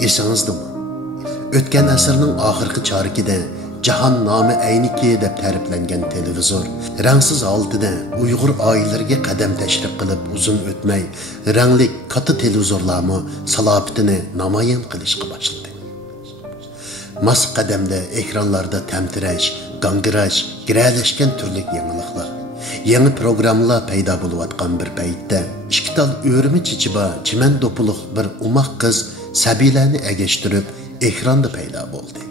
Esingizdami? O'tgan asrning oxirgi chorakida Jahon nomi ayniki deb ta'riflangan televizor rangsiz holatida Uyg'ur oilalariga qadam tashrif qilib uzun o'tmay rangli katta televizorlarni salobitini namoyon qilishga boshladi. Mas qadamda ekranlarda tamtirash, gangirash, giralashgan turli yangiliklar, yangi programmalar paydo bo'layotgan bir paytda ikki tal o'rimi chichiba chiman do'puluq bir umoq qiz sabilarni agashtirib ekranda paydo bo'ldi.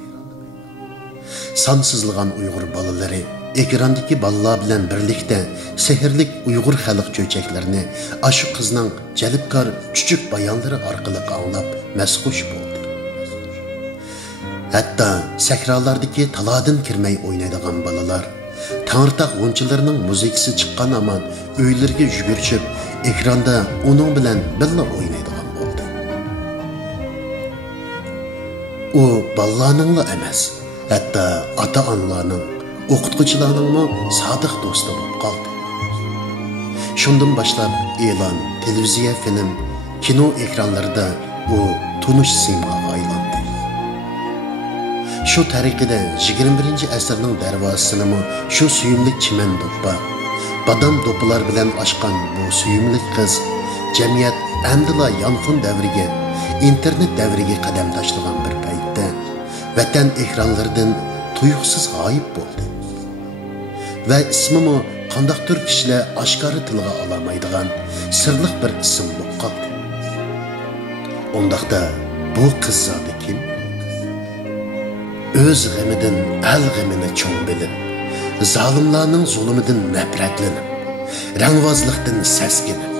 Sansızlığan Uyghur balaları ekrandaki balalar bilen birlikte seherlik Uyghur xalq çöçeklerini aşı kızның jalibkar küçük bayanları arkalık anlap meskuş oldu. Hatta sahralardaki taladın kirmey oynaydigan balalar Tanrıtaq onçılarının muzikisi çıqqan aman öylerge yügürçüp ekranda onun bilen billa oynaydigan oldu. O balalarınla emas. Hatta ata-analarning, o'qituvchilarning sodiq do'sti bo'lib qoldi. Shundan boshlab e'lon, televiziya, film, kino ekranlarida u tunish siymoga aylandi. Shu tariqada 21-asrning darvozasini shu suyumlik chiman do'ppa, badam do'ppilar bilan ochgan bu suyumlik qiz jamiyat andila yonqin davriga, internet davriga qadam tashlagan bir paytda vatan ekranlardan tuyuqsiz g'oyib bo'ldi. Va ismimi qandaqdir kishilar oshkora tilga olamaydigan sirliq bir ism bo'lib qoldi. Undaqda bu qiz zoti kim? O'z g'amidan al g'amini cho'ng bilib, zolimlarning zulmidan nafratlanib, rangvozlikdan saskinib,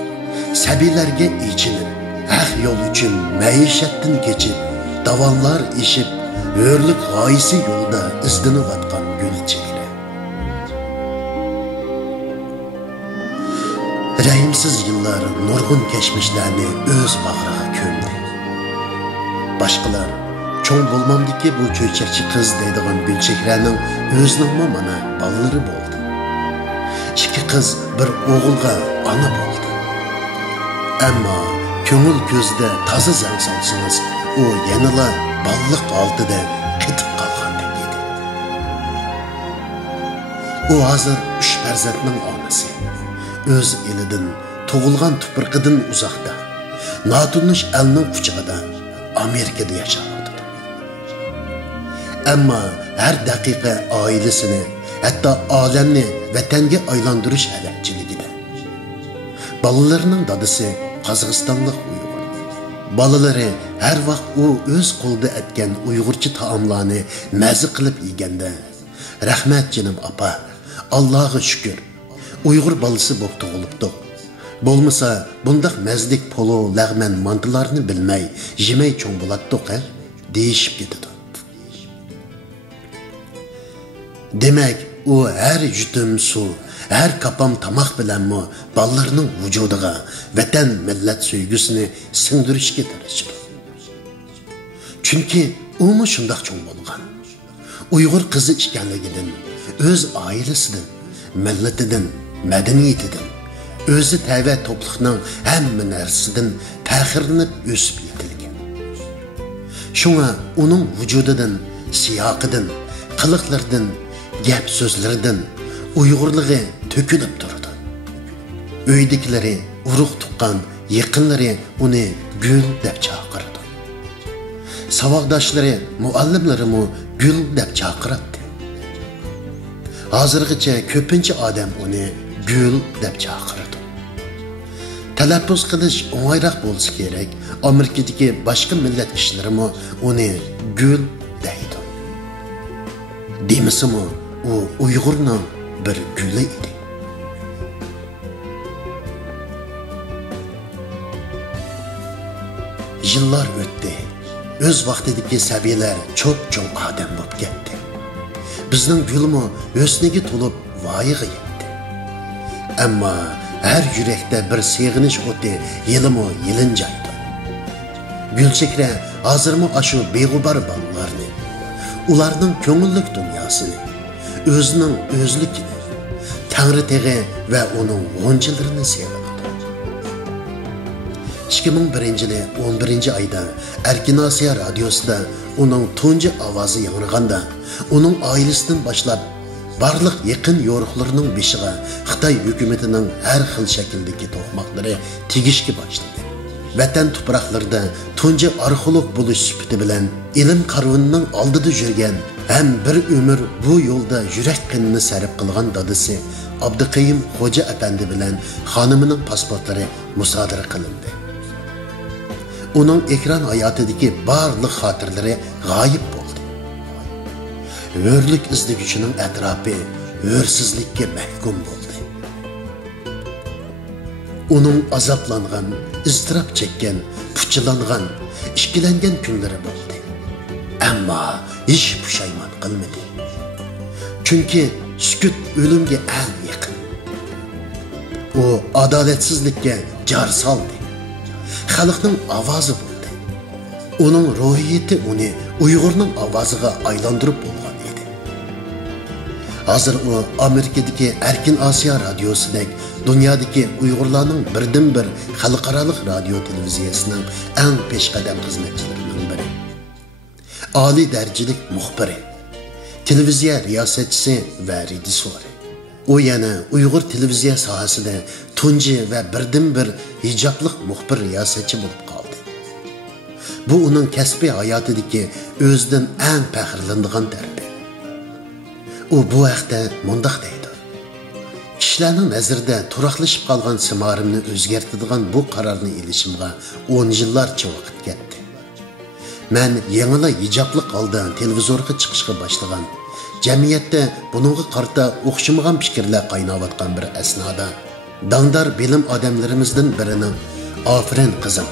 sabilarga ichinib, haq yo'l uchun maishatdan kechib, davallar ishib Örlük g'oyisi yo'lda izlanayotgan gulchehra. Rahimsiz yillar nurg'un kashmishlarni o'z bag'riga ko'mdi. Boshqalar cho'ng bo'lmamdiki bu cho'chakchi qiz deydigan gulchehraning o'zining mana bolalari bo'ldi. Ikki qiz bir o'g'ilga ona bo'ldi. Ammo ko'ngil ko'zda toza zang solsangiz, u yanala balliq altida ketib qolgandek edi. U hozir 3 farzandning onasi. O'z elidan, tug'ilgan tuproqidan uzoqda, notunish elning quchog'ida Amerikada yashayapti. Ammo har daqiqa oilasini, hatto olamni vatanga aylantirish halakchiligida. Bolalarining dadasi Qozog'istonlik Uyg'ur. Balalari her vaqt u o'z qo'lida etgan Uyg'urcha taomlarni maza qilib yeganda, rahmat jinim apa, Allohga shukr. Uyg'ur balasi bo'lib tug'ilibdi. Bo'lmasa bundaq mazlik polo, lag'man mantilarni bilmay, yemay cho'ng bo'latdi-a, deyishib ketadi. Demak, u her yutum suv, her kapam tamaq bilanmi balalarning vujudiga vatan millat sevgisini singdirishga tirishdi. Chunki u mu shundoq cho'ng bo'lgan. Uyg'ur qizi ekanligidan, o'z oilasidan, millatidan, madaniyatidan, o'zi tava to'pliqning hamma narsasidan faxrlanib o'sib yetilgan. Shunga uning vujudidan, siyoqidan, qiliqlaridan, gap so'zlaridan Uyg'urligi to'kilib turdi. Uydikilari, urug' tuqqan yaqinlari uni gul deb chaqirdi. Savoqdoshlari, muallimlari mu gul deb chaqirdi. Hozirgacha ko'pincha odam uni gul deb chaqirdi. Talaffuz qilish o'ng'ayroq bo'lsa kerak, Amerikadagi boshqa millat kishilari mu uni gul deydi. Demisimi u Uyg'urning bir guli edi. Yıllar o'tdi. O'z vaqtidagi sabiyalar cho'p-cho'ng odam bo'lib ketdi. Bizning gulmi o'sniga to'lib voyaga yetdi. Ammo her yurakda bir seg'inish o'ti yilimi yilinjaydi. Gulchehra hozirmi ashu beg'ubar bolalarni, ularning ko'ngillik dunyosini, o'zining o'zligini, Tanrı teg'i va uning g'unchilarini sevadi. 2001-yili 11-ayda Erkin Asiya radiosida uning tunji ovozi yangraganda, uning oilasidan boshlab barliq yaqin yo'riqlarining beshiga Xitoy hukumatining har xil shakldagi to'qmoqlari tegishga boshladi. Vatan tuproqlarida tunji arxeolog bo'lish sifati bilan ilm qarvinining oldida yurgan ham bir umr bu yo'lda yurak qinini sarf qilgan dadasi Abduqayim Xo'ja apandi bilan xonimining pasportlari musodara qilindi. Uning ekran hayotidagi barliq xotiralari g'oyib bo'ldi. Hurlik izlaguvchining atrofi hurсizlikka mahkum bo'ldi. Uning azoblangan, iztirob chekkan, puchilangan, ishkilangan kunlari bo'ldi. Ammo hech pushaymon qilmadi. Chunki sukut o'limga eng yaqin. U adolatsizlikka jar soldi. Xalqning ovozi bo'ldi. Uning ruhiyati uni Uyg'urning ovoziga aylantirib bo'lgan edi. Hozir u Amerikadagi Erkin Asiya radiosidagi dunyodagi Uyg'urlarning birdan-bir xalqaro radio televiziyasining eng peshqadam xizmatchilarining biri. Oliy darajalik muxbiri, televiziya riyosatchisi va rejissyori. U yana Uyg'ur televiziya sohasida tunji va birdan-bir hijobliq muxbir riyosatchi bo'lib qoldi. Bu uning kasbiy hayotidagi o'zidan eng faxrlanadigan tarafi. U bu haqda mundaq deydi: kishilarning nazarida turaqlashib qolgan simorimni o'zgartiradigan bu qarorni ilishimga 10 yillarcha vaqt ketdi. Men yangila hijobliq holda televizorga chiqishga boshlagan, jamiyatda buningga qarta o'xshamagan fikrlar qaynayotgan bir asnoda dangdor bilim odamlarimizdan birining "Afirin qizim,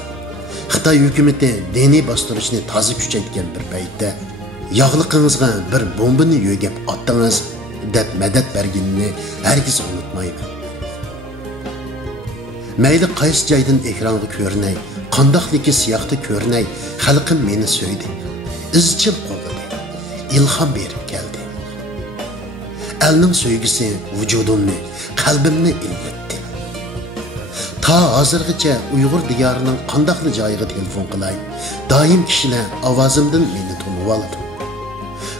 Xitoy hukumati diniy bostirishni toza kuchaytgan bir paytda yog'liqingizga bir bombani yo'gab otdingiz" deb madad berganini hargiz unutmayman. Mayli qaysi joydan ekranga ko'rinay, qandoqligi siyoqda ko'rinay, xalqim meni so'ydi, izchil qo'lladi, ilhom berib keldi. Elning so'ygisi vujudimni, qalbimni illatdi. Ta hozirgacha Uyg'ur diyorining qandoqli joyiga telefon qilay, doim kishilar ovozimdan meni tanib oladi.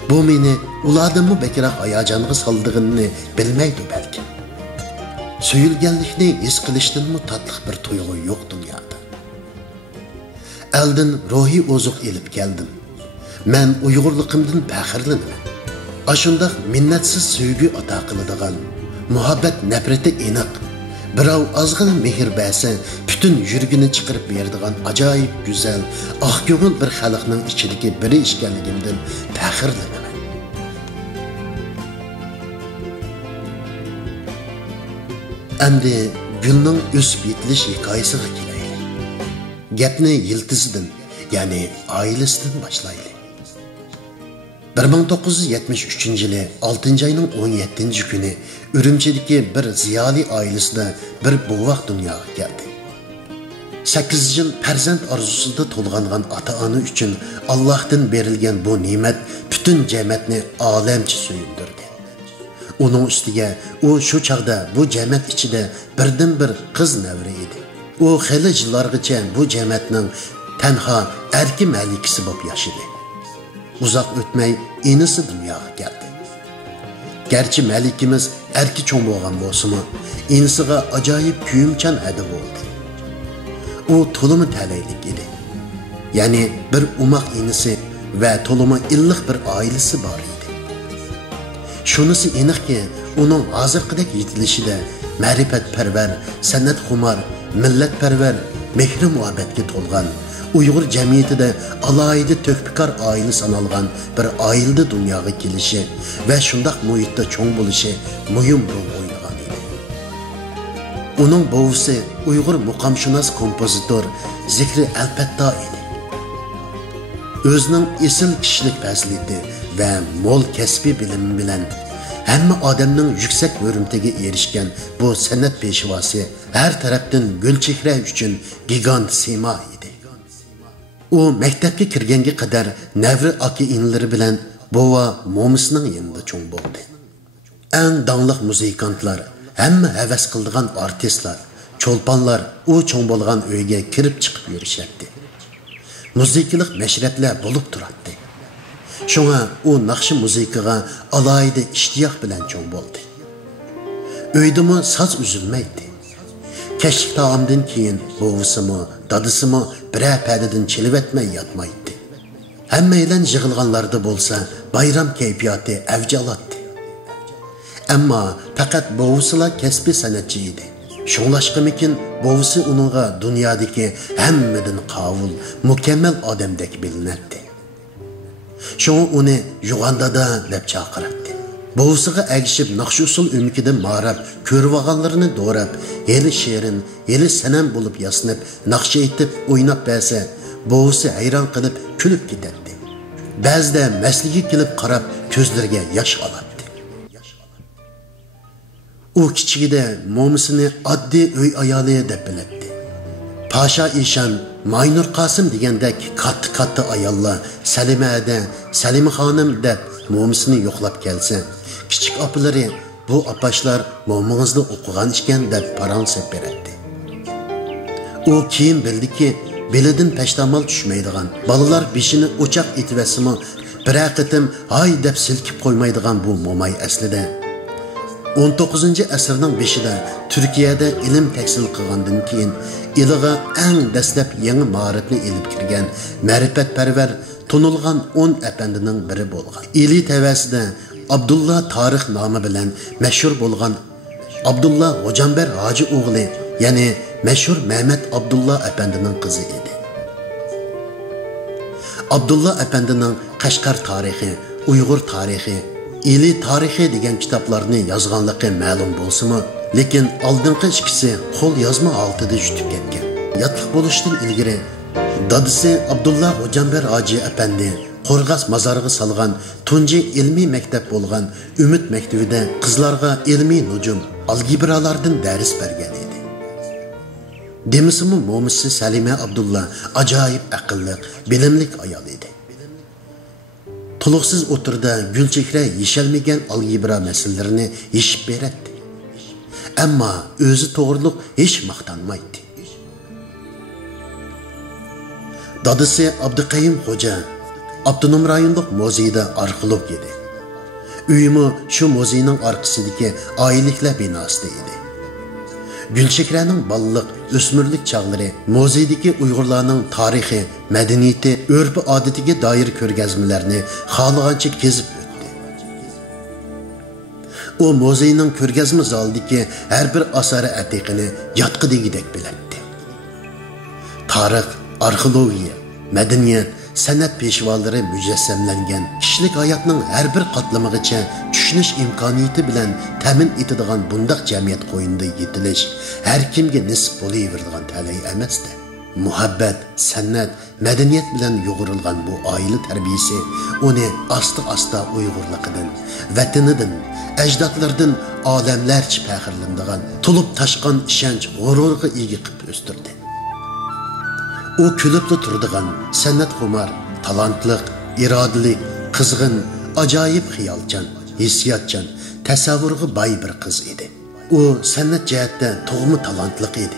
Bu meni ulardanmi bekroq hayajonga soldig'ini bilmaydi balki. So'yilganlikni his qilishdanmi tatliq bir tuyg'u yo'q dunyoda. Eldan ruhiy ozuq elib keldim. Men Uyg'urligimdan faxrlanaman. Ashundaq minnatsiz sevgi ato qiladigan, muhabbat nafrati aniq, birov ozg'ina mehr bersa, butun yurgini chiqarib beradigan ajoyib go'zal, oqko'ngil bir xalqning ichidagi biri ekanligimdan faxrlanaman. Endi gulning o'sib yetilish hikoyasiga kelaylik. Gapni yiltizidan, ya'ni oilasidan boshlaylik. 1973-yili 6-oyning 17-kuni Urumchidagi bir ziyoli oilasida bir buvaq dunyoga keldi. 8 yil farzand orzusida to'lg'angan ota-ona uchun Allohdan berilgan bu ne'mat butun jamiyatni olamcha suyundirdi. Uning ustiga u shu chaqda bu jamiyat ichida birdan-bir qiz navri edi. U xeyli yillargacha bu jamiyatning tanho erki malikasi bo'lib yashadi. Uzoq o'tmay enisi dunyoga keldi. Garchi malikimiz erki cho'ng bo'lgan bo'lsa-mu, enisiga ajoyib kuyimchan adi bo'ldi. U to'limi talaylik edi. Ya'ni bir umoq enisi va to'limi illiq bir oilasi bor edi. Shunisi aniqki, uning hozirgidek yetilishida ma'rifatparvar, san'atxumor, millatparvar, mehri muhabbatga to'lgan Uyg'ur jamiyatida alohida to'kpikor oila sanalgan bir oilada dunyoga kelishi va shundoq muhitda cho'ng bo'lishi muhim rol o'ynagan edi. Uning bovisi Uyg'ur muqamshunos kompozitor Zikri Alfatto edi. O'zining esil kishilik fasliti va mo'l kasbiy bilimi bilan hamma odamning yuksak hurmatiga erishgan bu san'at peshvosi har tarafdan gulchehra uchun gigant sima edi. U maktabga kirganga qadar navri aka-inlari bilan bova momisining yanida cho'ng bo'ldi. Eng dongliq muzikantlar, hamma havas qiladigan artistlar, cho'lponlar u cho'ng bo'lgan uyga kirib chiqib yurishadi. Muzikalik mashrablar bo'lib turadi. Shunga u naqshi muzikaga alohida ishtiyoq bilan cho'ng bo'ldi. Uydimi soz uzilmaydi. Kechlik taomdan keyin buvusimi, dadisimi biror padadan chilib etmay yotmaydi. Hammaylar yig'ilganlarda bo'lsa, bayram kayfiyati avj oladi. Ammo faqat buvusila kasbiy san'atchi edi. Shunlashqimikin buvisi uningga dunyodagi hammadan qovul, mukammal odamdek bilinadi. Şoň uni Yugandada deb chaqiradi. Buvisiga agishib naqsh usul umkidan marab, ko'rvaganlarini do'rab, yeli sherin, yeli sanam bo'lib yasnib, naqsh aytib, o'ynab bersa, buvisi hayron qilib kulib ketadi. Ba'zida masliga kelib qarab, ko'zlariga yosh oladi. U kichigida mo'misini oddiy uy ayoli deb biladi. Pasha Ishan, Maynur Qasim degandek katta ayollar Salimada, Salima xonim deb mo'misini yo'qlab kelsa, kichik opalari bu apashlar mo'mingizni o'qigan ekan deb paransib beradi. U keyin bildiki, belidan pashtamal tushmaydigan, balalar beshini o'choq etivasimi, bir qitim hay deb silkib qo'ymaydigan bu mo'may aslida 19-asrning beshida Turkiyada ilm tahsil qilgandan keyin iliga eng dastlab yangi ma'rifatni elib kirgan ma'rifatparvar tunilgan 10 apandining biri bo'lgan. Ili tavasida Abdullah Tarix nomi bilan mashhur bo'lgan Abdullah Hojambar Hoji o'g'li, ya'ni mashhur Mehmet Abdullah apandining qizi edi. Abdullah apandining Qashqar tarixi, Uyg'ur tarixi, İli tarixi degan kitoblarni yozganligi ma'lum bo'lsa-mu, lekin oldingi ikkisi qo'l yozma holatida yutib ketgan. Yotliq bo'lishdan ilgari dadisi Abdullah Hojambar Hoji apandi Qo'rg'as mazoriga salgan tunji ilmiy maktab bo'lgan Umid maktabida qizlarga ilmiy nujum, algebralardan dars bergan edi. Demisimi mo'misi Salima Abdullah ajoyib aqlli, bilimli ayol edi. Tuluqsiz o'tirda Gulchehra yeshalmagan algebra masalalarini yeshib beradi. Ammo o'zi to'g'riliq hech maqtanmaydi. Dadisi Abduqayim Xo'ja Abdunum rayonlik muzeyda arxeolog edi. Uyimi shu muzeyning orqasidagi oiliklar binosida edi. Gulchekraning balliq, o'smirlik chog'lari muzeydagi Uyg'urlarning tarixi, madaniyati, urf odatiga doir ko'rgazmalarni xohlagancha kezib o'tdi. U muzeyning ko'rgazma zalidagi har bir asari atiqini yotqidagidek biladi. Tarix, arxeologiya, madaniyat, san'at peshvolari mujassamlangan kishilik hayotning har bir qatlamigacha tushunish imkoniyati bilan ta'min etadigan bundaq jamiyat qo'yinida yetilish har kimga nisb bo'laveradigan talay emasdi. Muhabbat, san'at, madaniyat bilan yo'g'rilgan bu oila tarbiyasi uni asta Uyg'urligidan, vatanidan, ajdodlardan olamlarcha faxrlanadigan, to'lib tashqan ishonch, g'ururga ega qilib o'stirdi. U kulibli turadigan, san'at xumar, talantliq, irodalik, qizg'in, ajoyib xiyolchan, hissiyotchan, tasavvurga boy bir qiz edi. U san'at jihatda tug'ma talantliq edi.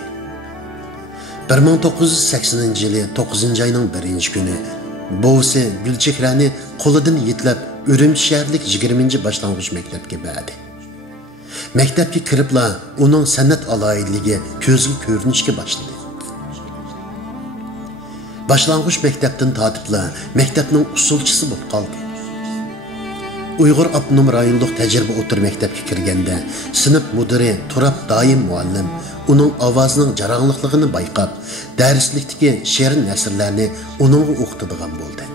1980-yili 9-oyning 1-kuni buvisi Gulchehrani qo'lidan yetlab Urumchi shaharlik 20-boshlang'ich maktabga berdi. Maktabga kiribla uning san'at aloyidligi ko'zga ko'rinishga boshladi. Başlangıç mektepten tatipla mektepning usulchisi bo'lib qoldi. Uyg'ur Abdunum rayonlik tajriba o'tir maktabga kirganda sinf mudiri Turab doim muallim uning ovozining jaranglikligini bayqab, darslikdagi she'r nasrlarni uningga o'qitadigan bo'ldi.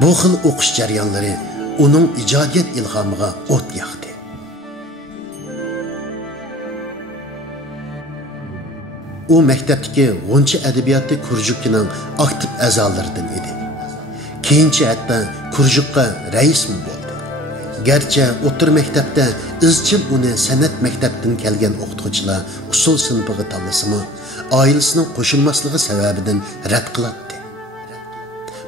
Bu xil o'qish jarayonlari uning ijodiyat ilhomiga o't yoqdi. U maktabdagi G'uncha adabiyoti kurjukining aktiv a'zolaridan edi. Keyincha hatto kurjukka rais bo'ldi. Garchi o'tir maktabda izchil uni san'at maktabidan kelgan o'qituvchilar usul sinfiga tanlasimi, oilasining qo'shilmasligi sababidan rad qiladi.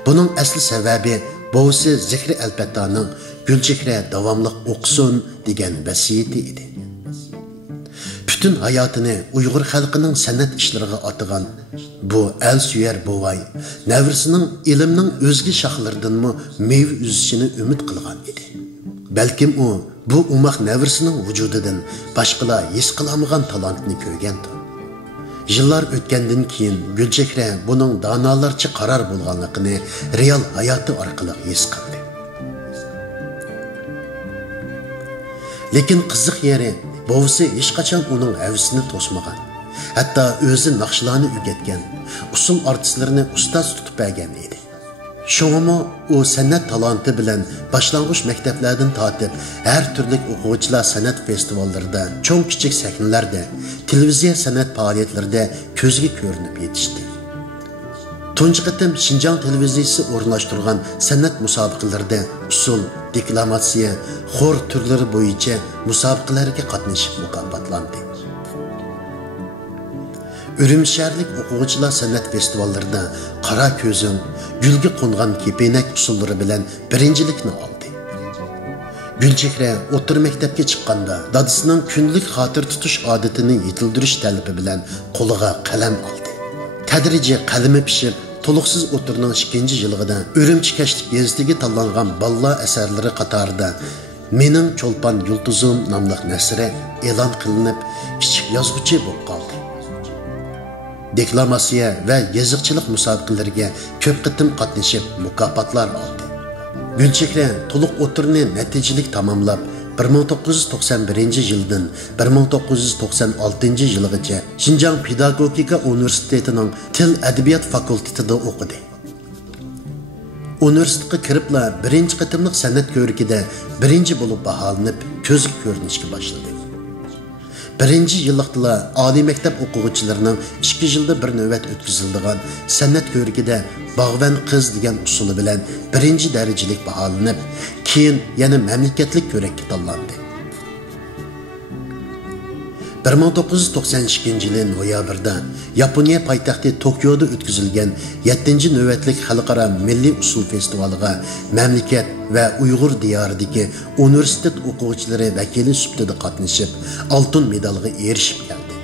Buning asli sababi buvisi Zikri Alpattaning Gülchehra davamlıq oqsun degan vasiyati edi. Bütün hayatını Uyghur xalqining san'at ishlariga atagan bu el suyer buvay navrisining ilmning o'zga shoxlaridanmi meva uzishini umid qilgan edi. Balkim u bu umoq navrisining vujudidan boshqalar his qilamagan talantni ko'rgandir. Yıllar o'tgandan keyin Gülchehra buning donolarcha qaror bo'lganligini real hayoti orqali his qildi. Lekin qiziq yeri, bovisi hech qachon uning havasini to'smagan. Hatto o'zi naqshlarni o'rgatgan, usul artistlarini ustoz tutib bergan edi. Shuningmi, u san'at talanti bilan boshlang'ich maktablardan tortib, har turli o'quvchilar san'at festivallarida, cho'ng-kichik sahnalarda, televiziya san'at faoliyatlarida ko'zga ko'rinib yetishdi. Tunji qatim Xinjiang televiziyasi o'rnashtirgan san'at musobaqalarida usul, deklamatsiya, xor turlari bo'yicha musobaqalarga qatnashib mukofotlandi. Ürümşehirlik o'quvchilar san'at festivallarida qara ko'zim, gulga qo'ngan kepenak usullari bilan birinchilikni oldi. Gülchehra o'rta maktabga chiqqanda dadasining kunlik xotir tutish odatini yetildirish talabi bilan qo'liga qalam oldi. Tadrijiy qalami pishib, to'liqsiz o'tirning 2-yilida Ürümchi kashlik gezitiga tanlangan ballar asarlari qatorida Mening cho'lpon yulduzim nomli nasri e'lon qilinib, kichik yozuvchi bo'lib qoldi. Deklamasiya va yoziqchilik musobaqalariga ko'p qitim qatnashib mukofotlar oldi. Gülchehra to'liq o'tirni natijalik tamomlab 1991-yildan 1996-yilgacha Xinjiang Pedagogika universitetining Til adabiyot fakultetida o'qidi. Universitetga kiribla birinchi qatimliq san'at ko'rikida birinchi bo'lib baholanib, ko'zga ko'rinishga boshladi. Birinchi yillikda oliy maktab o'quvchilarining 2 yilda bir navbat o'tkaziladigan san'at ko'rikida Bog'van qiz degan usuli bilan birinchi darajalik baholanib, keyin yana mamlakatlik ko'rikka tanlandi. 1992-yil noyabrda Yaponiya poytaxti Tokioda o'tkazilgan 7-navbatlik xalqaro milliy usul festivaliga mamlakat va Uyg'ur diyoridagi universitet o'quvchilari vakili sifatida qatnashib, oltin medalga erishib keldi.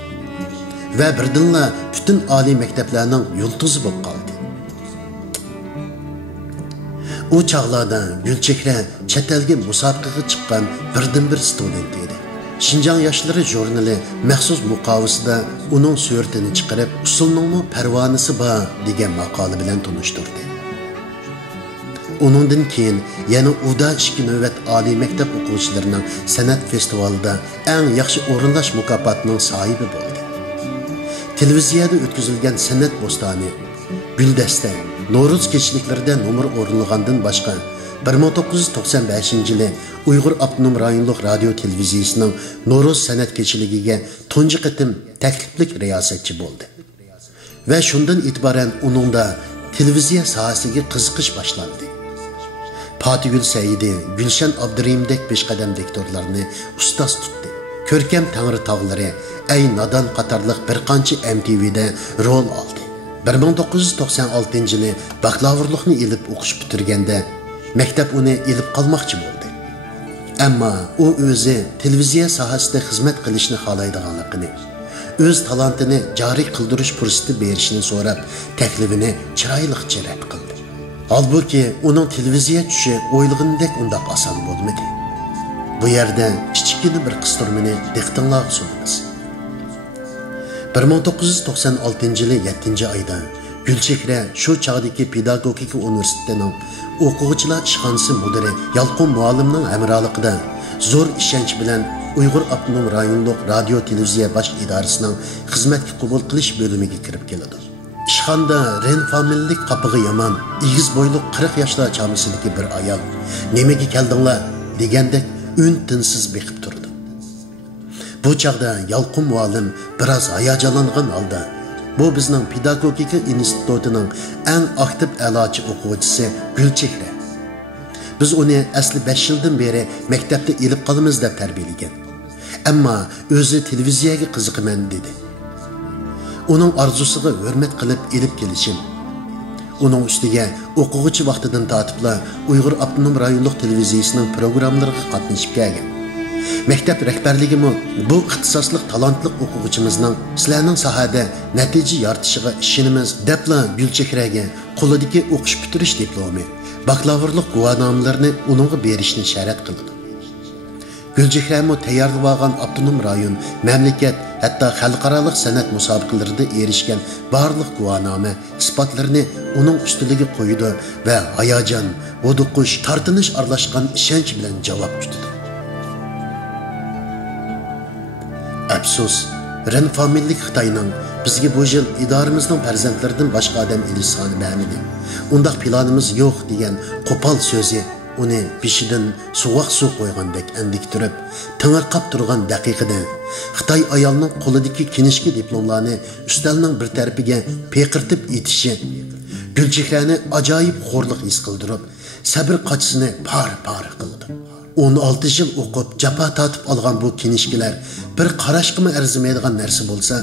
Va birdinla butun oliy maktablarning yulduzi bo'lib qoldi. O çağlarda Gülchehra chet elga musobaqaga chiqqan birdan-bir student edi. Xinjiang yoshları jurnali maxsus muqovasida uning suratini chiqarib, usulning parvonasi bor degan maqola bilan tanishtirdi. Uningdan keyin yana uda 2 navbat oliy maktab o'quvchilarining san'at festivalida eng yaxshi o'rinlash mukofotining sohibi bo'ldi. Televiziyada o'tkazilgan san'at bo'stoni, Güldasta, No'ruz kechliklarida nomer o'rinlagandan boshqa 1995-yili Uyg'ur Abdunum rayonluq radio televiziyasining No'ruz san'at kechiligiga tunji qatim takliflik riyosatchi bo'ldi. Va shundan e'tiboran uningda televiziya sohasiga qiziqish boshlandi. Patigul Saidi, Gulshan Abdurahimdek peshqadam diktorlarni ustoz tutdi. Ko'rkam Tangri tog'lari, Ay Nadan qatorliq bir qancha MTVda rol oldi. 1996-yili bakalavrlikni ilib o'qish bitirganda maktab uni ilib qolmoqchi bo'ldi. Ammo u o'zi televiziya sohasida xizmat qilishni xohlaydiganligini, o'z talantini joriy qildirish fursati berishini so'rab, taklifini chiroyliqcha rad qildi. Halbuki uning televiziya tushi o'ylagandek undaq oson bo'lmadi. Bu yerda kichikina bir qisturmani diqqatingizga sunamiz. 1996-yili 7-oyda Gülchehra shu chog'dagi pedagogika universitetining o'quvchilar ishxonasi mudiri Yalqin muallimning hamrohligida zo'r ishonch bilan Uyg'ur Abdunum rayonluq radio televiziya bosh idorasining xizmatga qabul qilish bo'limiga kirib keladi. Ishxonda Ren familiyalik qapig'i yomon, egiz bo'yli 40 yoshlar chamisidagi bir ayol "Nimaga keldinglar?" degandek un-tinsiz beqib turdi. Bu chaqda Yalqin muallim biroz hayajonlangan holda, bu bizning pedagogika institutining eng aktiv a'lochi o'quvchisi Gülchehra. Biz uni asli 5 yildan beri maktabda ilib qolamiz deb tarbiyalagan. Ammo o'zi televiziyaga qiziqaman dedi. Uning orzusiga hurmat qilib ilib kelishim, Onun üstüge o'quvchi vaqtidan tortibla Uyg'ur Avtonom rayonluq televiziyasining programmalariga qatnashib kelgan. Maktab rahbarligimi bu ixtisosli talantli o'quvchimizning sizlarning sohada natija yoritishiga ishonamiz debla Gulchehraga qo'lidagi o'qish bitirish diplomi, bakalavrlik guvohnomalarini uningga berishni shart qildi. Gulchehramu tayyorlab olgan avtonom rayon, mamlakat, hatto xalqaro san'at musobaqalarida erishgan barliq guvohnoma isbotlarini uning ustiga qo'ydi va hayajon, o'duqish, tortinish aralashgan ishonch bilan javob kutdi. Afsus, Ren familiyalik Xitoyning bizga bu yil idoramizning farzandlaridan boshqa odam elish soni bermadi. Undaq planimiz yo'q degan qo'pol so'zi uni pishidan suvoq suv qo'ygandek andiktirib, tangirqab turgan daqiqada Xitoy ayolning qo'lidagi kinishki diplomlarni ustalning bir tarafiga peqirtib etishi Gulchehrani ajoyib xo'rliq his qildirib, sabr qochisini par qildi. 16 yil o'qib, jafo tatib olgan bu kinishkilar bir qarashqimi arzimaydigan narsa bo'lsa,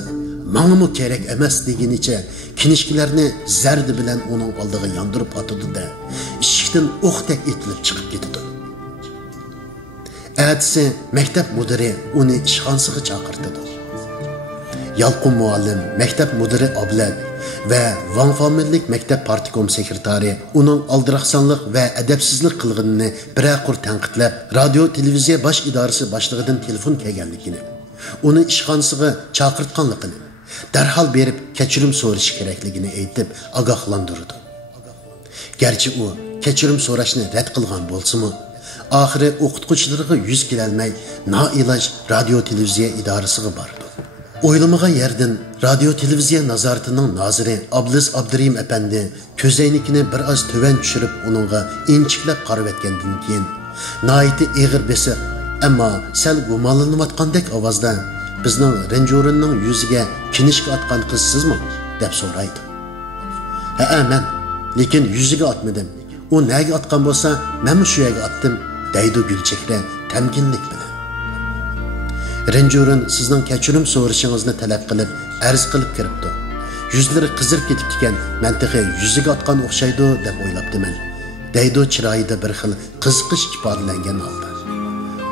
"Mangmi kerak emas" degenicha kinishkilarni zardi bilan uning oldiga yondirib atadi-da, eshikdan o'qdek etilib chiqib ketadi. Ertasi maktab mudiri uni ishxonasiga chaqirdi. Yalqin muallim, maktab mudiri Ablat ve Van familiyalik maktab partikom sekretari uning aldiraqsonlik va adabsizlik qilganini biraqur tanqidlab, radio televiziya bosh idorasi boshlig'idan telefon kelganligini, uni ishxonasiga chaqirtganligini, darhol berib kechirim so'rash kerakligini aytib ogohlantirdi. Garchi u kechirim so'rashni rad qilgan bo'lsa-mu, oxiri o'qituvchilariga yuz kelolmay, noiloj radio televiziya idorasiga bordi. O'ylamagan yerdan radio televiziya nazoratining noziri Ablis Abdurim efendi ko'zaynikini bir oz tuvan tushirib uningga inchiklab qarab etgandan keyin noiti eg'ir besiq, ammo sal gumonlanayotgandek ovozda bizning Renjorinning yuziga kinishga atgan qiz sizmi deb so'raydi. Ha, men, lekin yuziga atmadim. U nega atgan bo'lsa, men shu yerga atdim, deydi Gulchehra tamkinlik bilan. Renjorin sizning kechirim so'rashingizni talab qilib, arz qilib kiribdi. Yuzlari qizirib ketib ekan, mantiqi yuziga atgan o'xshaydi deb o'ylabdiman. Deydi chiroyida bir xil qiziqish ifodalangan holda.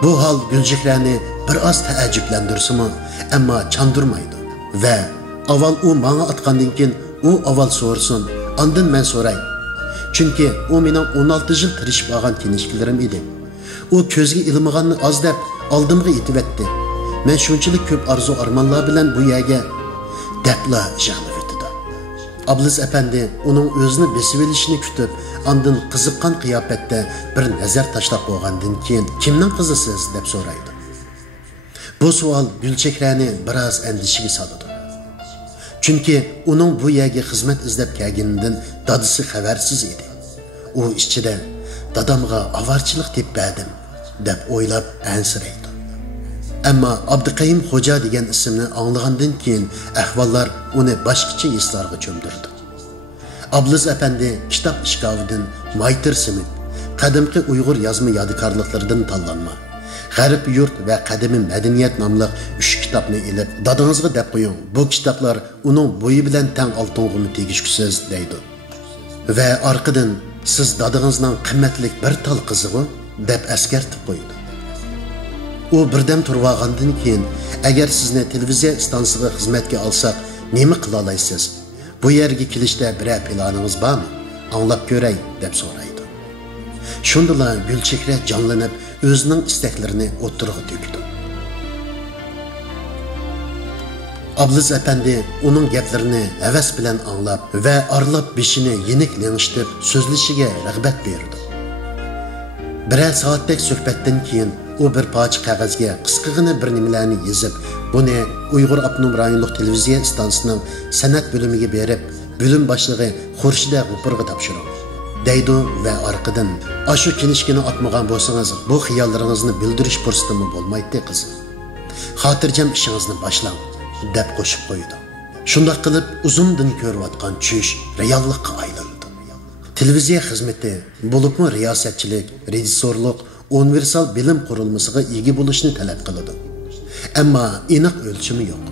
Bu hol Gulchehrani bir oz taajjublantirsa-mu, ammo chandurmaydi va avval u menga atgandan keyin u avval so'rsin, ondan men so'ray. Chunki u mening 16 yil tirishib olgan kinishkilarim edi. U ko'zga ilmaganni oz deb oldimga yetibetdi. Men shunchalik ko'p arzu armonlar bilan bu yerga debla jag'lab o'tdi. Ablis efendi uning o'zini besib olishini kutib, ondan qiziqqan qiyofatda bir nazar tashlab qo'ygandan keyin "Kimning qizisiz?" deb so'raydi. Bu savol Gulchehrani biroz andishiga soldi. Chunki uning bu yerga xizmat izlab kelganidan dadisi xabarsiz edi. U ichida "Dadamga avarchilik deb berdim" deb o'ylab ansiraydi. Ammo Abduqayim Xo'ja degan ismni anglagandan keyin ahvollar uni boshqacha hislarga cho'mdirdi. Ablis efendi kitob ishkovidan Maytir Simit, qadimgi Uyg'ur yozma yodikorliklaridan tanlanma, G'arb yurt va qadimiy madaniyat nomli 3 kitobni elib, dadangizga deb qo'ying. Bu kitoblar uning bo'yi bilan tang olting'ini tegishkusiz deydi. Va orqadan siz dadangizning qimmatlik bir tal qiziga deb askartib qo'ydi. U birdam turib olgandan keyin, agar sizni televiziya stansiyasiga xizmatga olsak, nima qila olasiz? Bu yerga kelishda biror planingiz bormi? Anglab ko'ray deb so'raydi. Shundala Gulchehra jonlanib, o'zining istaklarini o'tirg'a to'kdi. Ablis efendi uning gaplarini havas bilan anglab va arlab beshini yenik lengishtirib so'zlashiga rag'bat berdi. Birer soatdek suhbatdan keyin u bir parcha qog'ozga qisqagina bir nimalarni yozib, buni Uyg'ur Avtonom rayonluq televiziya stansiyasining san'at bo'limiga berib, bo'lim boshlig'i Xurshida G'upurga topshirdi. Deydi va orqadan "Ashu kinishkini atmagan bo'lsangiz, bu xiyollaringizni bildirish fursatimi bo'lmaydi qizim. Xotirjam ishingizni boshlang" deb qo'shib qo'ydi. Shunday qilib, uzundan ko'rayotgan tush reallikka aylandi. Televiziya xizmati bo'libmi riyosatchilik, rejissorlik, universal bilim qurilmasiga ega bo'lishni talab qiladi. Ammo aniq o'lchimi yo'q.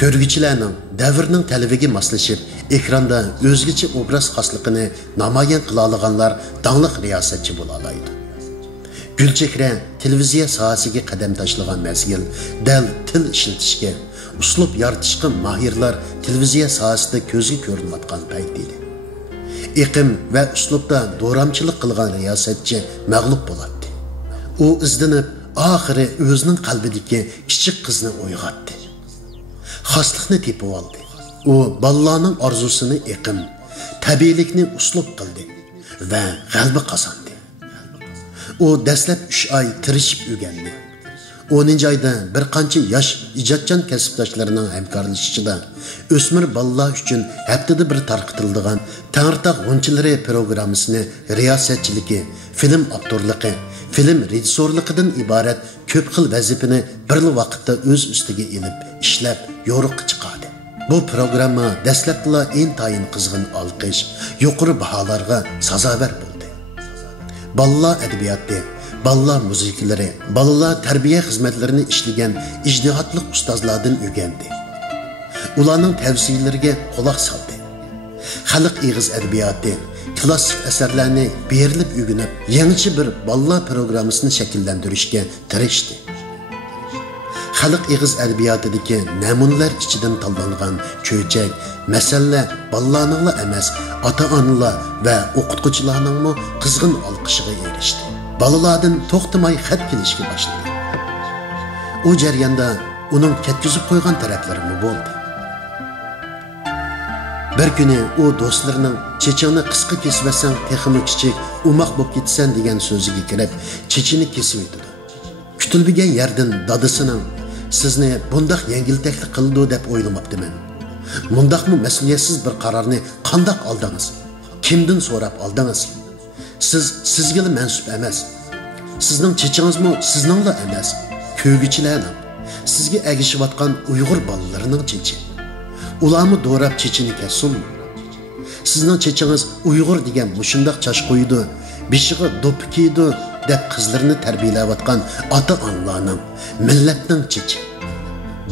Ko'rgichilarning davrning talabiga moslashib, ekranda o'zgacha obraz xosligini namoyon qila olganlar dangliq riyosatchi bo'la oladi. Gulchehra televiziya sohasiga qadam tashlagan mezgil, dal til ishlatishga, uslub yaratishga mahirlar televiziya sohasida ko'zga ko'rinayotgan payt edi. Iqim va uslubda do'ramchilik qilgan riyosatchi mag'lub bo'ladi. U izlanib, oxiri o'zining qalbidagi kichik qizni uyg'otdi. Xoslikni tepib oldi. U bolalarning orzusini iqim, tabiiylikni uslub qildi va g'alaba qozondi. U dastlab 3 oy tirishib o'rgandi. 10-oyda bir qancha yosh ijodchan kasbdoshlarining hamkorlashishiga o'smir bolalar uchun haftada bir tarqatiladigan Tangirtaq g'unchilari programmasini riyosatchiligi, film avtorligi, film rejissorligidan iborat ko'p xil vazifani bir vaqtda o'z ustiga olib, ishlab, yo'riqqa chiqadi. Bu programma dastlabda intayin qizg'in olqish, yuqori baholarga sazovor bo'ldi. Bolalar adabiyoti, bolalar musiqalari, bolalar tarbiya xizmatlarini ishlagan ijtihotli ustozlardan o'rgandi. Ularning tavsiyalariga quloq soldi. Xalq eg'iz adabiyoti, klassik asarlarni berilib o'rganib, yangicha bir bolalar programmasini shakllantirishga tirishdi. Xalq eg'iz adabiyotidagi namunalar ichidan tanlangan cho'chak, masala bolalarning emas, ota-onalar va o'qituvchilarning qizg'in olqishiga erishdi. Balalardan to'xtamay xat kelishga boshladi. U jarayonda uning ketkizib qo'ygan taraflari bo'ldi. Bir kuni u do'stlarining chechini qisqa kesibsang, texmi kichik, umoq bo'lib ketsan degan so'ziga kirib, chechini kesib o'tdi. Kutilmagan yerdan dadasining sizni bundaq yengiltaklik qildi deb o'ylamabdiman. Bundaqmi mas'uliyatsiz bir qarorni qandoq oldingiz? Kimdan so'rab oldingiz? Sizga mansub emas. Sizning chechingizmi sizningla emas. Ko'gichilarning sizga agishayotgan Uyg'ur bolalarining chechi. Ularni do'rab chechini kessin. Sizning chechingiz Uyg'ur degan mushundaq chash qo'ydi, beshiga do'pi kiydi deb qizlarni tarbiyalayotgan ota-onalarning, millatning chechi.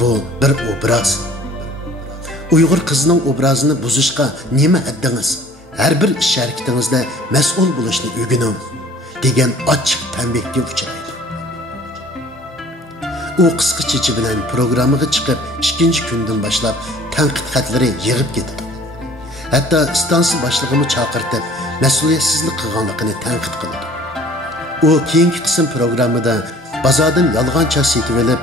Bu bir obraz. Uyg'ur qizining obrazini buzishga nima haddingiz? Her bir ish harakatingizda mas'ul bo'lishni o'rganing degan ochiq tanbehga uchraydi. U qisqa chechi bilan programmaga chiqib, 2-kundan boshlab tanqid xatlari yig'ib ketdi. Hatto stansiya boshlig'ini chaqirtib, mas'uliyatsizlik qilganligini tanqid qildi. U keyingi qism programmada bozordan yolg'oncha setib olib,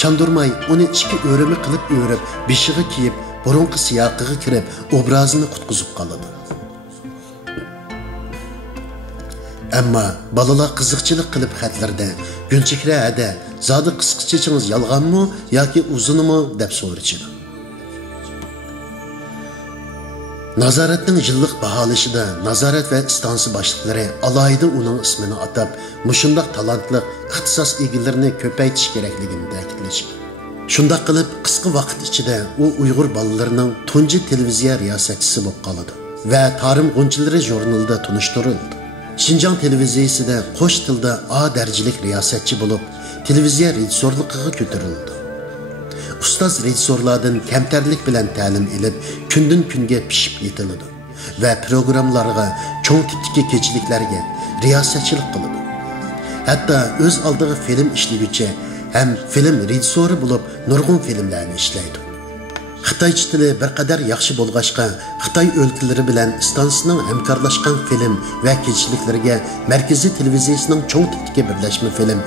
chandurmay uni ichki o'rimi qilib o'rib, beshiga kiyib, burunqi siyoqiga kirib, obrazini qutqizib qoladi. Ammo balalar qiziqchilik qilib xatlarda Gulchehra ada zodi qisqa chechingiz yolg'onmi yoki uzunmi deb so'rashdi. Nazoratning yillik baholashida nazorat va stansiya boshliqlari alohida uning ismini atab, mushundaq talantli ixtisos egilarini ko'paytirish kerakligini ta'kidlashdi. Shunday qilib, qisqa vaqt ichida u Uyg'ur bolalarining tunji televiziya riyosatchisi bo'lib qoldi va Tarim G'unchilari jurnalida tunishtirildi. Şinjan televiziyasida qo'sh tilda A darajalik riyosatchi bo'lib, televiziya rejissorligiga ko'tarildi. Ustoz rejissorlardan kamtarlik bilan ta'lim olib, kundan kunga pishib yetiladi va programmalarga, cho'ng tipdagi kechiliklarga riyosatchilik qiladi. Hatto o'z oldiga film ishlaguvchi ham film rejissori bo'lib, nurg'un filmlarni ishlaydi. Xitoycha tili bir qadar yaxshi bo'lg'achqa, Xitoy o'lkalari bilan stansiyaning hamkorlashgan film va kechiliklariga Markaziy televiziyasining cho'ng tipdagi birlashma film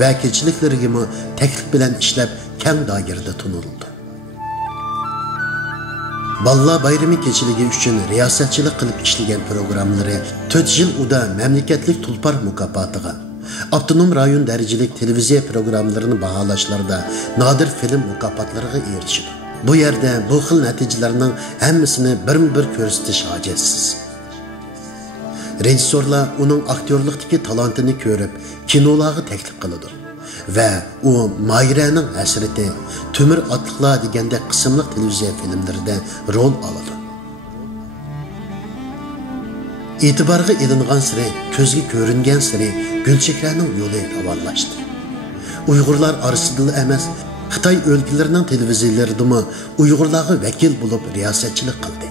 va kechiliklariga taklif bilan ishlab, keng doirada tunildi. Balla bayrami kechiligi uchun riyosatchilik qilib ishlagan programmalari 4 yil uda mamlakatlik Tulpar mukofotiga, avtonom rayon darajalik televiziya programmalarini baholashlarda nodir film mukofotlariga erishdi. Bu yerda bu xil natijalarning hammasini bir ko'rsatish hojatsiz. Rejissorlar uning aktyorlikdagi talantini ko'rib, kinolarga taklif qiladi va u Mayraning hasrati, Temir otliqlar deganda qismli televiziya filmlarida rol oladi. E'tiborga ilingan siri, ko'zga ko'ringan siri Gulchehraning yo'li ravonlashdi. Uyg'urlar orasida emas, Xitoy o'lkalarining televiziyalarida Uyg'urlarga vakil bo'lib riyosatchilik qildi.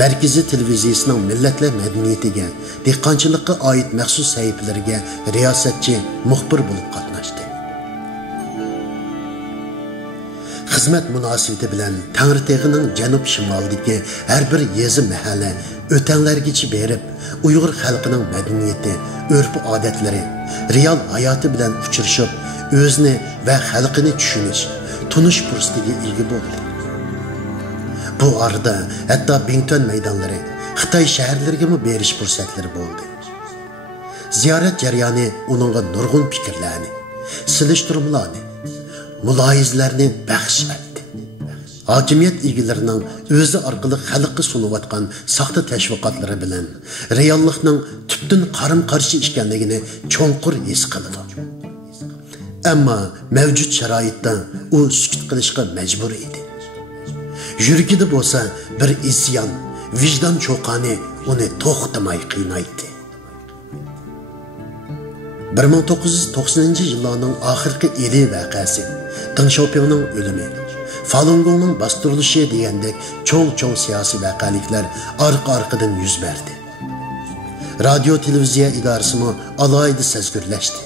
Markaziy televiziyasining millatlar madaniyatiga, dehqonchilikqa oid maxsus sahifalariga riyosatchi, muxbir bo'lib qatnashdi. Xizmat munosabati bilan Tangriteg'ining janub-shimolidagi har bir yezi mahalla o'tanlargacha berib, Uyg'ur xalqining madaniyati, urf-odatlari, real hayoti bilan uchrashib, o'zini va xalqini tushunish, tunish fursatiga ega bo'ldi. Bu arada hatto Bington maydonlari, Xitoy shaharlariga berish fursatlari bo'ldi. Ziyorat jarayoni uningga nurg'un fikrlarni, silishtirmalarni, mulohizlarni baxsh etdi. Hokimiyat egalarining o'zi orqali xalqqa sunayotgan soxta tashviqotlari bilan reallikning tubdan qarim-qarshi ekanligini cho'nqur his qildi. Ammo mavjud sharoitda u sukut qilishga majbur edi. Yuragida bo'lsa bir isyon, vijdon cho'qani uni to'xtamay qiynaydi. 1990-yillarning oxirgi eli voqeasi, Deng Xiaopingning o'limi, Falun Gongning bostirilishi degandek cho'ng-cho'ng siyosiy voqealiklar orqa-orqadan yuz berdi. Radio televiziya idorasi alohida sezgirlashdi.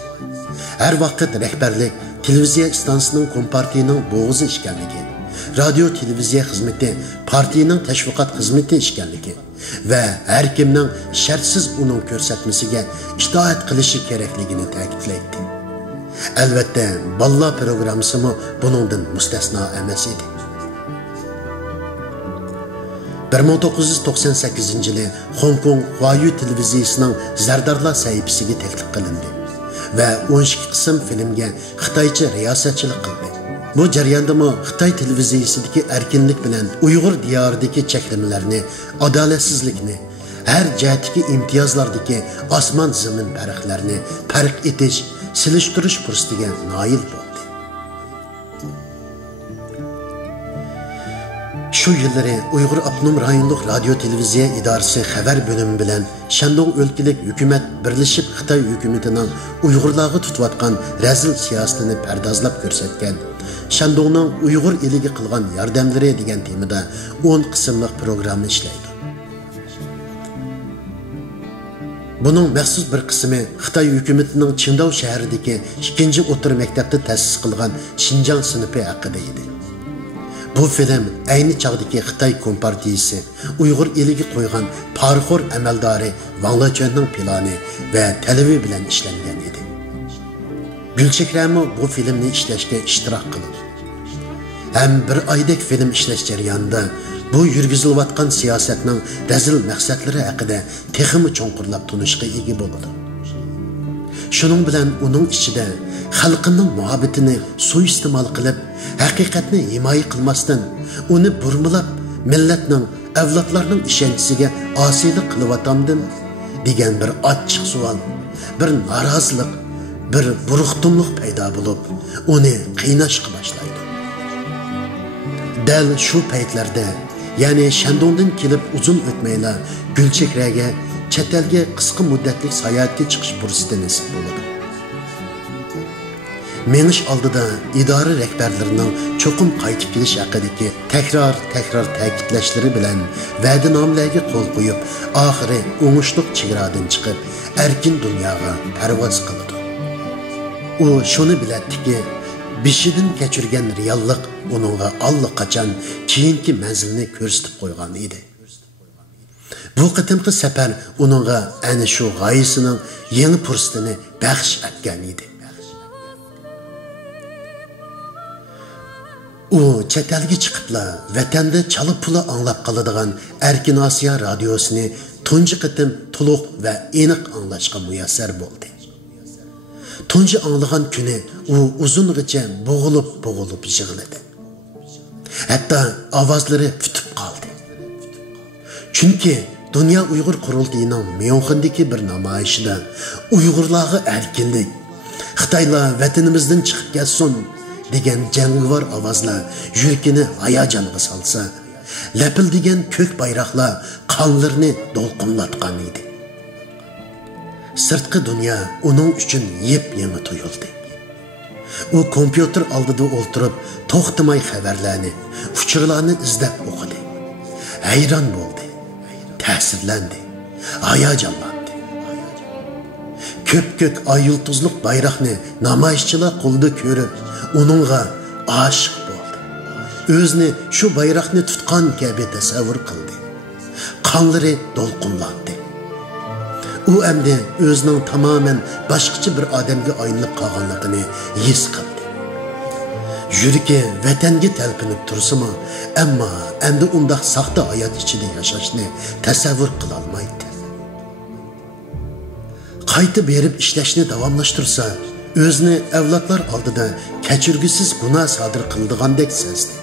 Her vaqt rahbarlik televiziya stansiyasining kompartiyaning bo'g'izi ekanligi, radio televiziya xizmati partiyaning tashviqot xizmati ekanligi va har kimning shartsiz uning ko'rsatmasiga itoat qilishi kerakligini ta'kidlaydi. Albatta, balla programmasi buningdan mustasno emas edi. 1998-yili Hong Kong Huayu televiziyasining Zardarlar sahifasiga taklif qilindi ve 12 qism filmga Xitoycha riyosatchilik qildi. Bu jarayonda Xitoy televiziyasidagi erkinlik bilan Uyg'ur diyoridagi cheklamalarni, adolatsizlikni, har jihatdagi imtiyozlardagi osmon zamin farqlarini farq etish, silishtirish fursatiga noil bo'ldi. Şu yılları Uyghur Abnum Rayonluq Radio Televiziya İdarası xabar bölümü bilen Shandong өлkəlik hükümet birleşip Xitoy hükümetinin Uyg'urlarga tutuyotgan rezil siyosatini pardozlab ko'rsatgan Shandongning Uyg'ur eliga qilgan yordamlari degan temada 10 qismliq programma ishlaydi. Bunun maxsus bir qismi Xitoy hükümetinin Qingdao shahridagi 2-chi o'rta maktabda ta'sis qilgan Xinjiang sinfi haqida edi. Bu film ayni chog'dagi Xitoy kompartiyasi Uyg'ur eliga qo'ygan parxor amaldori Wang Lechunning plani va talabi bilan ishlangan edi. Gulchehrami bu filmni ishlashga ishtirok qildi. Ham bir oydek film ishlash jarayonida bu yurgizilayotgan siyosatning razil maqsadlari haqida texmi cho'nqurlab tunishga ega bo'ldi. Shuning bilan uning ichida xalqining muhabbatini suiiste'mol qilib, haqiqatni himoya qilmasdan, uni burmilab, millatning, avlodlarning ishonchiga osiylik qilyaptimdim degan bir ochiq savol, bir norozilik, bir buruqtumlik paydo bo'lib, uni qiynashga boshlaydi. Dal shu paytlarda, ya'ni Shandongdan kelib uzun o'tmayla Gulchehraga chet elga qisqa muddatli sayohatga chiqish fursati nasib bo'ladi. Menish oldida idora rahbarlarining cho'qim qaytib kelish haqidagi takror ta'kidlashlari bilan va'dinomalarga qo'l qo'yib, oxiri o'ngishliq chegaradan chiqib, erkin dunyoga parvoz qiladi. U shuni biladiki, beshidan kechirgan reallik uningga allaqachon keyingi manzilni ko'rsatib qo'ygan edi. Bu qitimqi safar uningga ana shu g'oyasining yangi fursatini baxsh etgan edi. U chet elga chiqibla vatanda chalib puli anglab qoladigan Erkin Osiyo radiosini tunji qitim to'liq va aniq anglashga muyassar bo'ldi. Tunji anglagan kuni u uzungacha bo'g'ilib yig'ladi. Hatto ovozlari tutib qoldi. Chunki Dünya Uyg'ur qurultiyining Myunxendagi bir namoyishida Uyg'urlarga erkinlik, Xitoylar vatanimizdan chiqib ketsin degan jangovar ovozlar yuragini hayajonga solsa, lapildigan ko'k bayroqlar qonlarini do'lqinlatgan edi. Sirtqi dunyo uning uchun yep-yangi tuyuldi. U kompüter oldida o'ltirib, to'xtamay xabarlarni, uchurlarni izlab o'qidi. Hayron bo'ldi, ta'sirlandi, hayajonlandi. Ko'p-ko'k ay yulduzliq bayroqni namoyishchilar qo'lida ko'rib, uningga oshiq bo'ldi. O'zini shu bayroqni tutgan kabi tasavvur qildi. Qonlari to'lqinlandi. U endi o'zining tamoman boshqacha bir odamga aylanib qolganligini his qildi. Yuragi vatanga talpinib tursimi, ammo endi undaq saxta hayot ichida yashashni tasavvur qila olmaydi. Qayta berib ishlashni davomlashtirsa, o'zini avlodlar oldida kechirgisiz gunoh sodir qildigandek sezdi.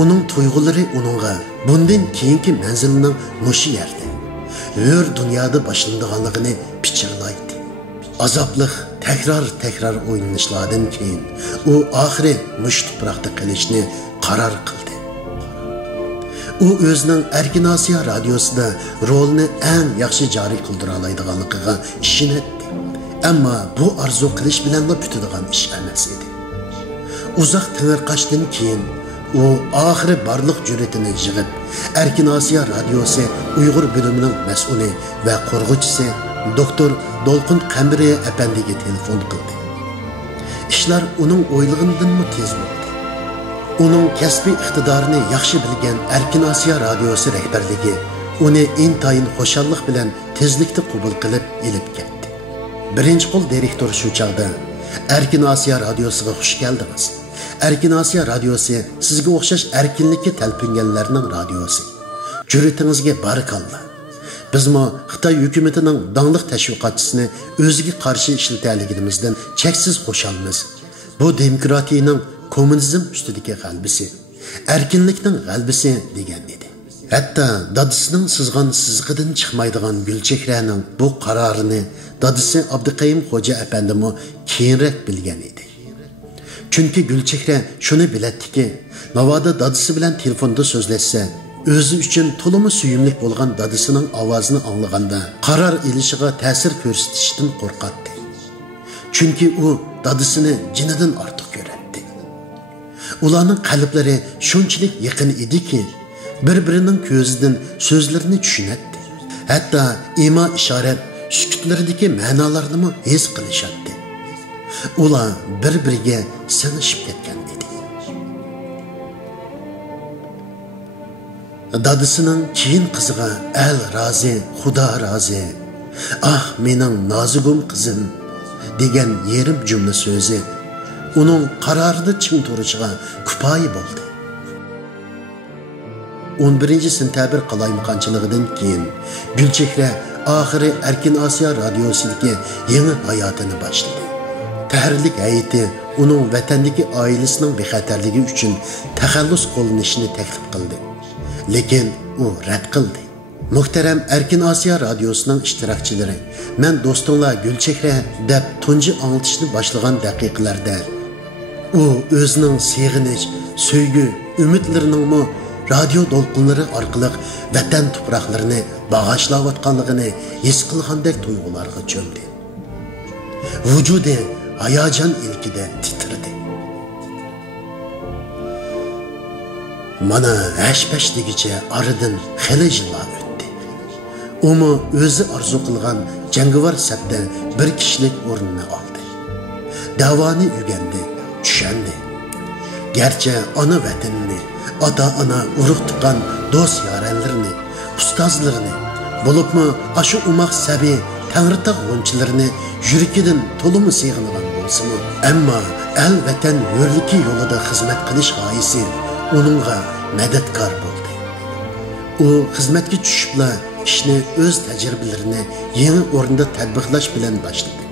Uning tuyg'ulari uningga bundan keyingi manzilining mushi yerdi. Hür dunyoda boshlanganligini pichirlaydi. Azobliq takror o'ylanishlardan keyin u oxiri mush tuproqda qilishni qaror qildi. U o'zining Erkin Osiyo radiosida rolni eng yaxshi joriy qildira oladiganligiga ishonadi. Ammo bu arzu qilish bilan bitadigan ish emas edi. Uzoq tengirqashdan keyin u oxiri barliq jur'atini yig'ib, Erkin Osiyo radiosi Uyg'ur bo'limining mas'uli va qo'rg'uvchisi doktor Dolqin Qambiri apandiga telefon qildi. Ishlar uning o'ylaganidan tez bo'ldi. Uning kasbiy iqtidorini yaxshi bilgan Erkin Osiyo radiosi rahbarligi uni intayin xo'shallik bilan tezlikda qabul qilib elib ketdi. Birinchi qo'l direktor shu chaqda Erkin Osiyo radiosiga xush keldingiz. Erkin Osiyo radiosi sizga o'xshash erkinlikka talpinganlarning radiosi. Jur'atingizga barakallah. Bizmo Xitoy hukumatining dangliq tashviqotchisini o'ziga qarshi ishlataligimizdan cheksiz qo'shamiz. Bu demokratiyaning kommunizm ustidagi g'albisi, erkinlikning g'albisi degan edi. Hatto dadisining sizg'an sizg'idan chiqmaydigan Gulchehraning bu qarorini dadisi Abduqayim Xo'ja apandimi keyinroq bilgan edi. Chunki Gulchehra shuni biladiki, navoda dadisi bilan telefonda so'zlashsa, o'zi uchun to'limi suyumlik bo'lgan dadisining ovozini anglaganda qaror ilishiga ta'sir ko'rsatishdan qo'rqatdi. Chunki u dadisini jinidan ortiq ko'rardi. Ularning qalblari shunchalik yaqin ediki, bir-birining ko'zidan so'zlarini tushunardi. Hatto ima ishorat sukutlaridagi ma'nolarni his qilishadi. Ular bir-biriga singishib ketgan edi. Dadisining keyin qiziga al rozi, xudo rozi. Ah, mening nozigum qizim degan yerim jumla so'zi uning qarorida ching turishiga kifoya bo'ldi. 11-sentabr qalaymiqonchiligidan keyin Gulchehra oxiri Erkin Osiyo radiosidagi yangi hayotini boshladi. Tahrirlik hay'ati uning vatandagi oilasining bexatarligi uchun taxallus qo'llanishini taklif qildi. Lekin u rad qildi. Muhtaram Erkin Osiyo radiosining ishtirokchilari, men do'stinglar Gulchehra deb tunji anglitishni boshlagan daqiqalarda u o'zining seg'inish, so'ygu, umidlarining radio to'lqinlari orqali vatan tuproqlarini bag'ishlayotganligini his qilgandek tuyg'ularga cho'mdi. Vujudi hayajon ilkida titradi. Mana hash-pashligicha aradan xili yillar o'tdi. Umi o'zi orzu qilgan jangovar safda bir kishilik o'rnini oldi. Davoni o'rgandi, tushandi. Garchi ona vatanini, ota-ona urug' tuqqan do'st yoranlarini, ustozlarini, bo'libmi ashu umoq sabi Tangritog' g'unchilarini yurikidan to'limi seg'ingan bo'lsa-mu, ammo el vatan yo'lliki yo'lida xizmat qilish g'oyasi uningga madadkor bo'ldi. U xizmatga tushibla ishni o'z tajribalarini yangi o'rinda tatbiqlash bilan boshladi.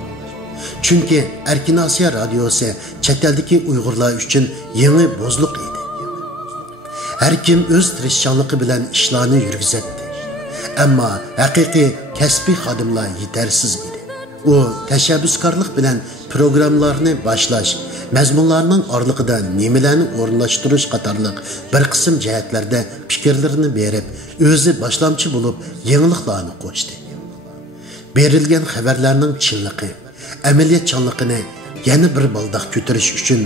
Chunki Erkin Osiyo radiosi chet eldagi Uyg'urlar uchun yangi bozliq edi. Har kim o'z tirishchanligi bilan ishlarni yurgizadi. Ammo haqiqiy kasbiy xodimlar yetarsiz edi. U tashabbuskorlik bilan programmalarni boshlash, mazmunlarning orliqida nimalarni o'rinlashtirish qatorliq bir qism jihatlarda fikrlarini berib, o'zi boshlamchi bo'lib, yangiliklarni qo'shdi. Berilgan xabarlarning chinligi, amaliyatchanligini yana bir baldaq ko'tarish uchun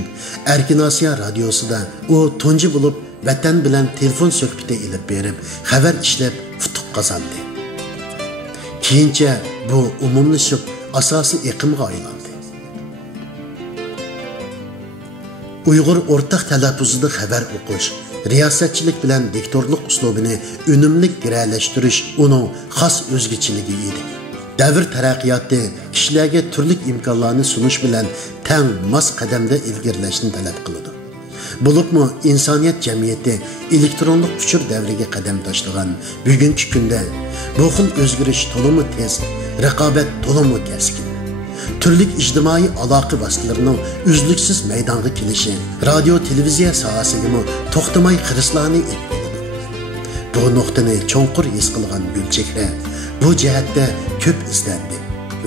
Erkin Asiya radiosida u tunji bo'lib vatan bilan telefon suhbati ilib berib, xabar ishlab futuq qozandi. Keyincha bu umumlashib asosiy iqimga aylandi. Uyg'ur o'rtaq talaffuzida xabar o'qish, riyosatchilik bilan diktorlik uslubini unumli giralashtirish uning xos o'zgichiligi edi. Davr taraqqiyoti kishilarga turli imkonlarni sunish bilan tang mos qadamda ilgirlashni talab qiladi. Bo'libmi insoniyat jamiyati elektronlik uchur davriga qadam tashlagan bugungi kunda bu xil o'zgarish to'limi tez, raqobat to'limi keskin. Turli ijtimoiy aloqa vositalarining uzluksiz maydonga kelishi radio televiziya sohasiga to'xtamay qirislarni etdi. Bu nuqtani cho'nqur his qilgan Gulchehra bu jihatda ko'p izlandi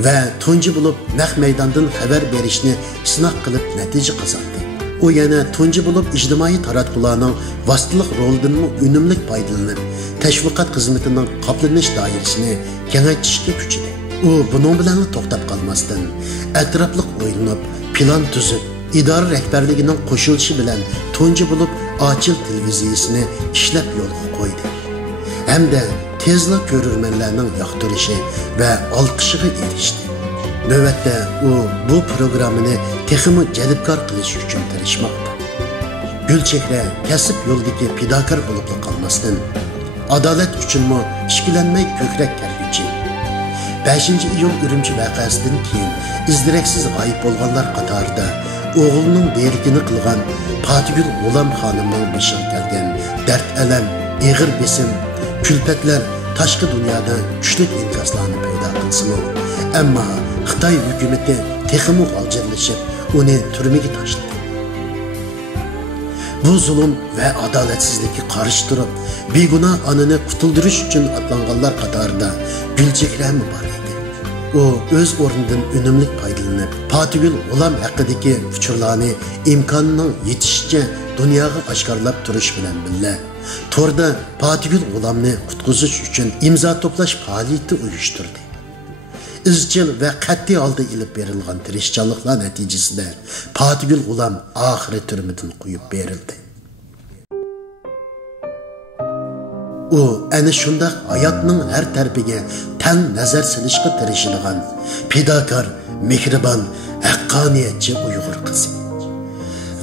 va tunji bo'lib naq maydondan xabar berishni sinaq qilib natija qozondi. U yana tunji bo'lib ijtimoiy taratqularning vositalik rolidan unumli foydalanib, tashviqot xizmatining qoplanish doirasini kengaytirishga kuchidi. U buning bilan to'xtab qolmasdan, atrofliq o'ylanib, plan tuzib, idora rahbarligining qo'shilishi bilan tunji bo'lib Ochil televiziyasini ishlab yo'lga qo'ydi. Hamda tezla ko'rurmanlarning yoqtirishi va olqishiga erishdi. Navbatda u bu programmani texmi jalbkor qilish uchun tirishmoqda. Gulchehra kasb yo'lidagi pidokor bo'lib qolmasdan, adolat uchunmi ishkilanmay ko'krak karguchi. 5-iyul Urumchi voqeasidan keyin izdiraksiz g'oyib bo'lganlar qatorida o'g'lining berikini qilgan Fatgul G'ulam xonimning boshiga kelgan dard alam, ig'ir besim, külpetler tashqi dunyoda kuchli inkaslarni paydo qilsa-mu, ammo Xitoy hukumati texmi g'aljirlashib, uni turmaga tashladi. Bu zulm va adolatsizlikka qarshi turib, begunoh onani qutuldirish uchun atlanganlar qatorida Gulchehra bor edi. U o'z o'rnidan unumli foydalanib, Fatgul G'ulam haqidagi uchurlarni imkonining yetishicha dunyoga oshkorlab turish bilan birga torda Fatgul G'ulamni qutqizish uchun imzo to'plash faoliyati uyushtirdi. Izchil va qat'iy holda ilib berilgan tirishchanliklar natijasida Fatgul G'ulam oxiri turmadan qo'yib berildi. U ana shunday hayotning har tarafiga tang nazar silishga tirishadigan fidokor, mehribon, haqqoniyatchi Uyg'ur qizi.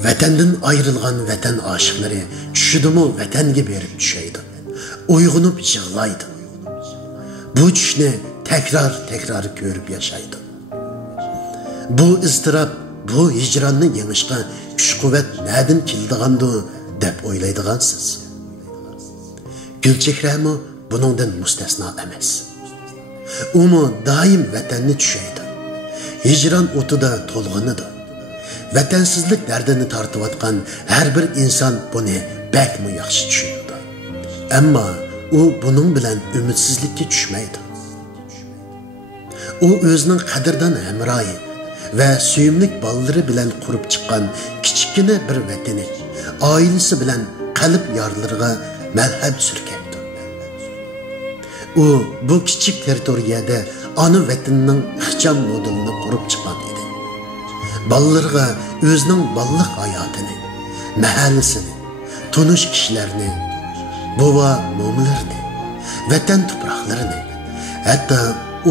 Vatandan ayrılgan vatan aşıkları düşüdümü vatanga berib düşeydi. Uyg'unib yig'laydi. Bu tushni tekrar ko'rib yashaydi. Bu iztirab, bu hijronni yengishga kuch-quvvat nadin keldigandu deb o'ylaydigansiz. Gulchehra buningdan mustasno emas. U doim vatanni tushaydi. Hijron o'tida to'lg'inidi. Vatansizlik dardini tortayotgan har bir inson buni bakmi yaxshi tushunadi. Ammo u buning bilan umidsizlikka tushmaydi. U o'zining qadrdan hamroyi va suyimlik bolalari bilan qurib chiqqan kichkina bir vatani, oilasi bilan qalb yorlariga malham surkabdi. U bu kichik territoriyada ona vatanining ixcham modelini qurib chiqqan edi. Balalarga o'zining balliq hayotini, mahallasini, tunish kishilarni, bova mo'mlarni, vatan tuproqlarini, hatto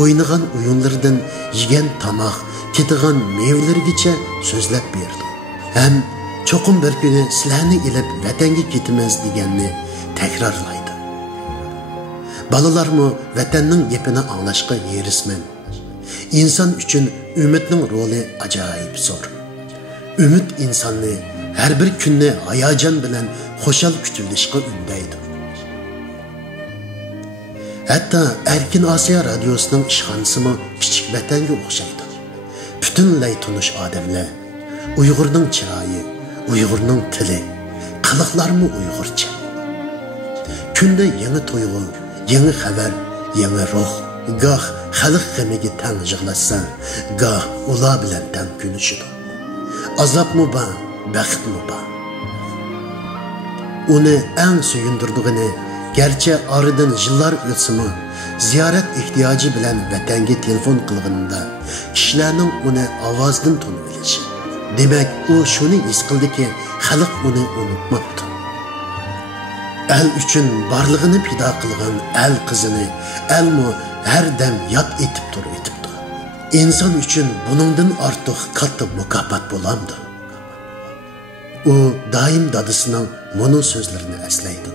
o'ynagan o'yinlardan yegan tomoq, ketigan mevlargacha so'zlab berdi. Ham cho'qim bir kuni sizlarni ilib vatanga ketamiz deganni takrorlaydi. Balalarmi vatanning gapini anglashga yerisman. İnsan üçün ümidning roli ajoyib zo'r. Ümid insonni har bir kunni hayajon bilan xo'shal kutilishga undaydi. Hatto Erkin Asiya radiosining ishxonasimi kichik vatanga o'xshaydi. Butunlay tunish odamlar, Uyg'urning chiroyi, Uyg'urning tili, qiliqlarmi Uyg'urcha. Kunda yangi to'yg'u, yangi xabar, yangi ruh. Gah xalq g'amiga tang yig'lasa, gah ular bilan tang kulishidi. Azobmi bor, baxtmi bor. Uni eng suyundirdigini, garchi oradan yillar o'tsimi, ziyorat ehtiyoji bilan vatanga telefon qilganida kishilarning uni ovozdan tanib olishi. Demek o şunu his qildi ki, xalq uni unutmaptı. El üçün barlığını pida qilgan el qizini, elmu her dem yat etip turib etipdi. İnsan üçün buningdan ortiq katta mukofot bo'lamdi. U doim dadisining bunu so'zlarini eslaydi.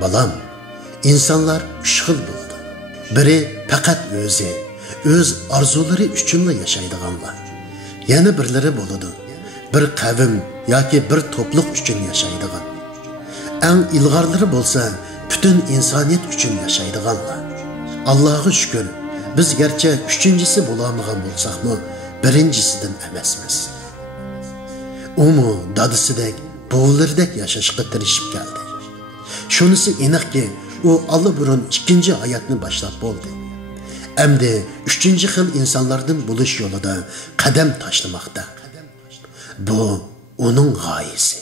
Balam, insanlar üç xil bo'ldi. Biri faqat öz arzulari uchunla yashaydiganlar. Yana birlari bo'ladi. Bir qavm yoki bir to'pliq uchun yashaydigan. Eng ilg'orlari bo'lsa, butun insoniyat uchun yashaydiganlar. Allohga shukr, biz garchi uchinchisi bo'lolmagan bo'lsakmi, birinchisidan emasmiz. Umu dadisidek, bo'g'lirdek yashashga tirishib keldi. Shunisi aniqki, u allaburun ikkinchi hayotni boshlab bo'ldi. Endi uchinchi xil insonlardan bo'lish yo'lida qadam tashlamoqda. Bu uning g'oyasi.